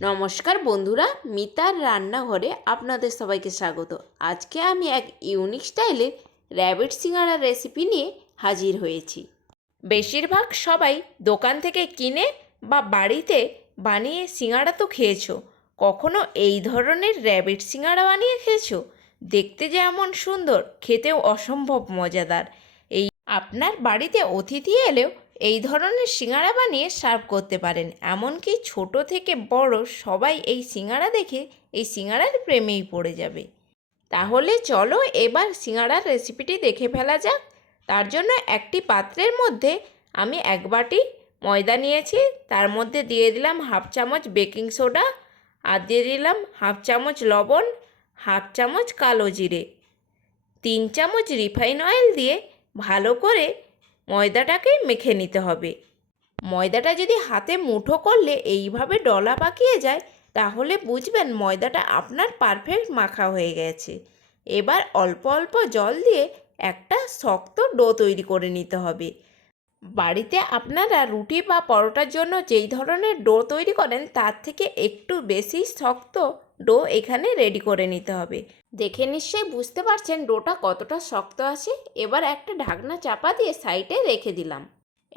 নমস্কার বন্ধুরা, মিতার রান্নাঘরে আপনাদের সবাইকে স্বাগত। আজকে আমি এক ইউনিক স্টাইলের র্যাবিট সিঙ্গাড়ার রেসিপি নিয়ে হাজির হয়েছি। বেশিরভাগ সবাই দোকান থেকে কিনে বা বাড়িতে বানিয়ে সিঙ্গাড়া তো খেয়েছো, কখনো এই ধরনের র্যাবিট সিঙ্গাড়া বানিয়ে খেয়েছো? দেখতে যেমন সুন্দর, খেতেও অসম্ভব মজাদার। আপনার বাড়িতে অতিথি এলেও এই ধরনের সিঙ্গাড়া বানিয়ে সার্ভ করতে পারেন। এমনকি ছোট থেকে বড় সবাই এই সিঙ্গাড়া দেখে এই সিঙ্গাড়ার প্রেমেই পড়ে যাবে। তাহলে চলো এবার সিঙ্গাড়ার রেসিপিটি দেখে ফেলা যাক। তার জন্য একটি পাত্রের মধ্যে আমি 1 বাটি ময়দা নিয়েছি। তার মধ্যে দিয়ে দিলাম 1/2 চামচ বেকিং সোডা, আর দিয়ে দিলাম 1/2 চামচ লবণ, 1/2 চামচ কালো জিরে, 3 চামচ রিফাইন অয়েল দিয়ে ভালো করে ময়দাটাকে মেখে নিতে হবে। ময়দাটা যদি হাতে মুঠো করলে এইভাবে ডলা পাকিয়ে যায়, তাহলে বুঝবেন ময়দাটা আপনার পারফেক্ট মাখা হয়ে গেছে। এবার অল্প অল্প জল দিয়ে একটা শক্ত ডো তৈরি করে নিতে হবে। বাড়িতে আপনারা রুটি বা পরোটার জন্য যেই ধরনের ডো তৈরি করেন তার থেকে একটু বেশি শক্ত ডো এখানে রেডি করে নিতে হবে। দেখে নিশ্চয়ই বুঝতে পারছেন ডোটা কতটা শক্ত আছে। এবার একটা ঢাকনা চাপা দিয়ে সাইডে রেখে দিলাম।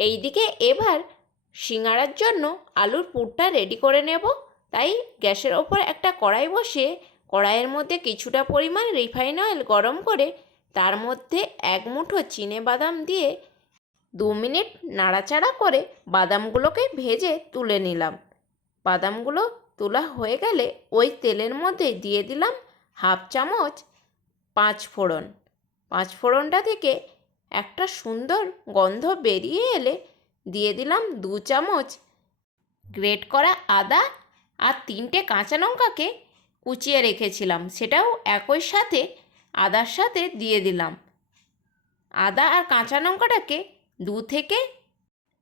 এইদিকে এবার সিঙ্গাড়ার জন্য আলুর পুরটা রেডি করে নেব। তাই গ্যাসের ওপর একটা কড়াই বসিয়ে কড়াইয়ের মধ্যে কিছুটা পরিমাণ রিফাইন অয়েল গরম করে তার মধ্যে 1 মুঠো চিনেবাদাম দিয়ে 2 মিনিট নাড়াচাড়া করে বাদামগুলোকে ভেজে তুলে নিলাম। বাদামগুলো তোলা হয়ে গেলে ওই তেলের মধ্যে দিয়ে দিলাম 1/2 চামচ 5 ফোড়ন। 5 ফোড়নটা থেকে একটা সুন্দর গন্ধ বেরিয়ে এলে দিয়ে দিলাম 2 চামচ গ্রেট করা আদা, আর 3টে কাঁচা লঙ্কাকে কুচিয়ে রেখেছিলাম, সেটাও একই সাথে আদার সাথে দিয়ে দিলাম। আদা আর কাঁচা লঙ্কাটাকে 2 থেকে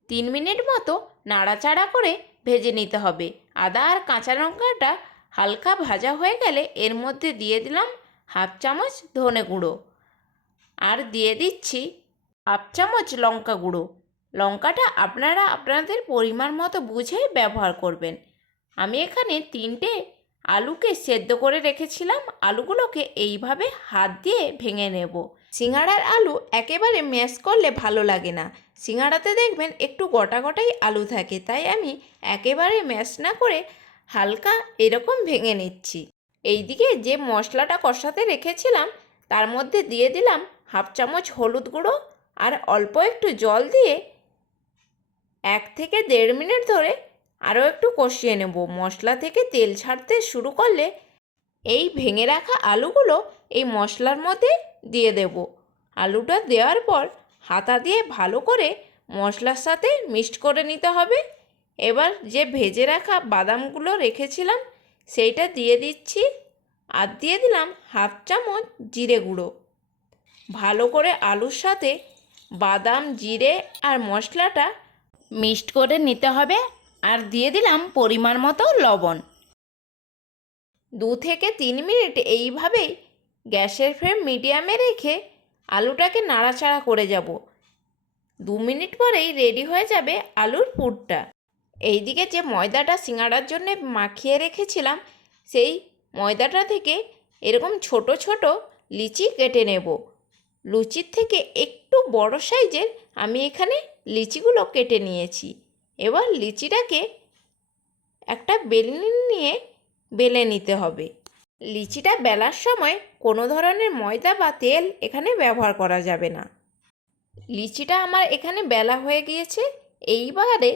3 মিনিট মতো নাড়াচাড়া করে ভেজে নিতে হবে। আদা আর কাঁচা লঙ্কাটা হালকা ভাজা হয়ে গেলে এর মধ্যে দিয়ে দিলাম 1/2 চামচ ধনে গুঁড়ো, আর দিয়ে দিচ্ছি 1/2 চামচ লঙ্কা গুঁড়ো। লঙ্কাটা আপনারা আপনাদের পরিমাণ মতো বুঝে ব্যবহার করবেন। আমি এখানে 3টে আলুকে সেদ্ধ করে রেখেছিলাম। আলুগুলোকে এইভাবে হাত দিয়ে ভেঙে নেব। সিঙ্গাড়ার আলু একেবারে ম্যাশ করলে ভালো লাগে না। সিঙ্গাড়াতে দেখবেন একটু গোটা গোটাই আলু থাকে, তাই আমি একেবারে ম্যাশ না করে হালকা এরকম ভেঙে নিচ্ছি। এইদিকে যে মশলাটা কষাতে রেখেছিলাম তার মধ্যে দিয়ে দিলাম 1/2 চামচ হলুদ গুঁড়ো, আর অল্প একটু জল দিয়ে 1 থেকে 1.5 মিনিট ধরে আরও একটু কষিয়ে নেব। মশলা থেকে তেল ছাড়তে শুরু করলে এই ভেঙে রাখা আলুগুলো এই মশলার মধ্যে দিয়ে দেব। আলুটা দেওয়ার পর হাতা দিয়ে ভালো করে মশলার সাথে মিক্সড করে নিতে হবে। এবার যে ভেজে রাখা বাদামগুলো রেখেছিলাম সেইটা দিয়ে দিচ্ছি, আর দিয়ে দিলাম 1/2 চামচ জিরে গুঁড়ো। ভালো করে আলুর সাথে বাদাম, জিরে আর মশলাটা মিক্সড করে নিতে হবে, আর দিয়ে দিলাম পরিমাণ মতো লবণ। 2 থেকে 3 মিনিট এইভাবেই গ্যাসের ফ্লেম মিডিয়ামে রেখে আলুটাকে নাড়াচাড়া করে যাব। 2 মিনিট পরেই রেডি হয়ে যাবে আলুর পুরটা। এইদিকে যে ময়দাটা সিঙ্গাড়ার জন্য মাখিয়ে রেখেছিলাম সেই ময়দাটা থেকে এরকম ছোট ছোট লিচি কেটে নেব। লুচির থেকে একটু বড় সাইজের আমি এখানে লিচিগুলো কেটে নিয়েছি। এবার লিচিটাকে একটা বেলনি নিয়ে বেলে নিতে হবে। লিচিটা বেলার সময় কোনো ধরনের ময়দা বা তেল এখানে ব্যবহার করা যাবে না। লিচিটা আমার এখানে বেলা হয়ে গিয়েছে। এইবারে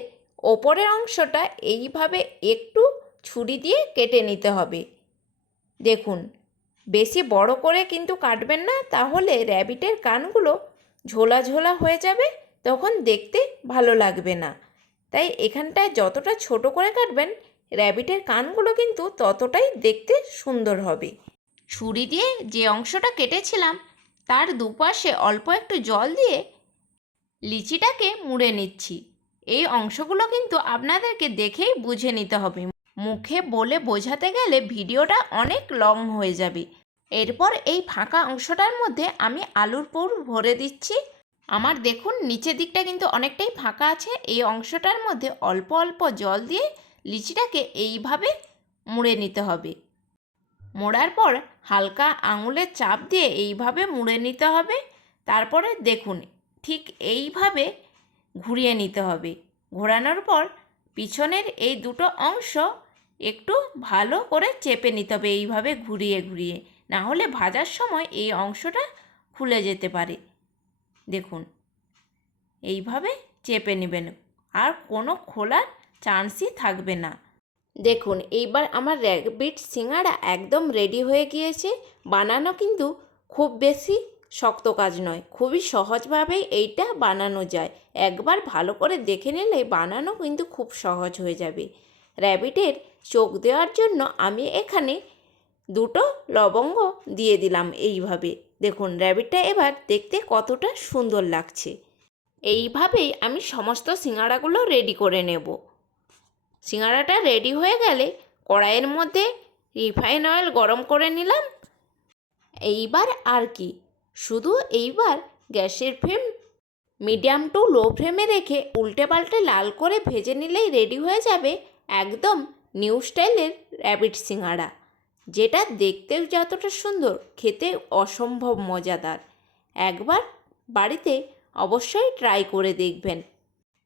ওপরের অংশটা এইভাবে একটু ছুরি দিয়ে কেটে নিতে হবে। দেখুন, বেশি বড় করে কিন্তু কাটবেন না, তাহলে র্যাবিটের কানগুলো ঝোলা ঝোলা হয়ে যাবে, তখন দেখতে ভালো লাগবে না। তাই এখানটায় যতটা ছোট করে কাটবেন র্যাবিটের কানগুলো কিন্তু ততটাই দেখতে সুন্দর হবে। ছুরি দিয়ে যে অংশটা কেটেছিলাম তার দুপাশে অল্প একটু জল দিয়ে লিচিটাকে মুড়ে নিচ্ছি। এই অংশগুলো কিন্তু আপনাদেরকে দেখেই বুঝে নিতে হবে, মুখে বলে বোঝাতে গেলে ভিডিওটা অনেক লং হয়ে যাবে। এরপর এই ফাঁকা অংশটার মধ্যে আমি আলুর পুর ভরে দিচ্ছি। আমার দেখুন নিচের দিকটা কিন্তু অনেকটাই ফাঁকা আছে। এই অংশটার মধ্যে অল্প অল্প জল দিয়ে লিচিটাকে এইভাবে মুড়ে নিতে হবে। মোড়ার পর হালকা আঙুলের চাপ দিয়ে এইভাবে মুড়ে নিতে হবে। তারপরে দেখুন ঠিক এইভাবে ঘুরিয়ে নিতে হবে। ঘোরানোর পর পিছনের এই দুটো অংশ একটু ভালো করে চেপে নিতে হবে, এইভাবে ঘুরিয়ে ঘুরিয়ে, না হলে ভাজার সময় এই অংশটা খুলে যেতে পারে। দেখুন এইভাবে চেপে নেবেন, আর কোনো খোলার চান্সই থাকবে না। দেখুন এইবার আমার র্যাবিট সিঙ্গাড়া একদম রেডি হয়ে গিয়েছে। বানানো কিন্তু খুব বেশি শক্ত কাজ নয়, খুবই সহজভাবেই এইটা বানানো যায়। একবার ভালো করে দেখে নিলে বানানো কিন্তু খুব সহজ হয়ে যাবে। র্যাবিটের চোখ দেওয়ার জন্য আমি এখানে দুটো লবঙ্গ দিয়ে দিলাম এইভাবে। দেখুন র্যাবিটটা এবার দেখতে কতটা সুন্দর লাগছে। এইভাবেই আমি সমস্ত সিঙ্গাড়াগুলো রেডি করে নেব। সিঙ্গাড়াটা রেডি হয়ে গেলে কড়াইয়ের মধ্যে রিফাইন অয়েল গরম করে নিলাম। এইবার আর কি, শুধু এইবার গ্যাসের ফ্লেম মিডিয়াম টু লো ফ্লেমে রেখে উল্টে পাল্টে লাল করে ভেজে নিলেই রেডি হয়ে যাবে একদম নিউ স্টাইলের র্যাবিট সিঙ্গাড়া, যেটা দেখতেও যতটা সুন্দর, খেতে অসম্ভব মজাদার। একবার বাড়িতে অবশ্যই ট্রাই করে দেখবেন।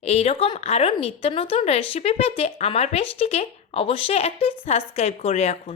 এই রকম আরও নিত্য নতুন রেসিপি পেতে আমার পেজটিকে অবশ্যই একটি সাবস্ক্রাইব করে রাখুন।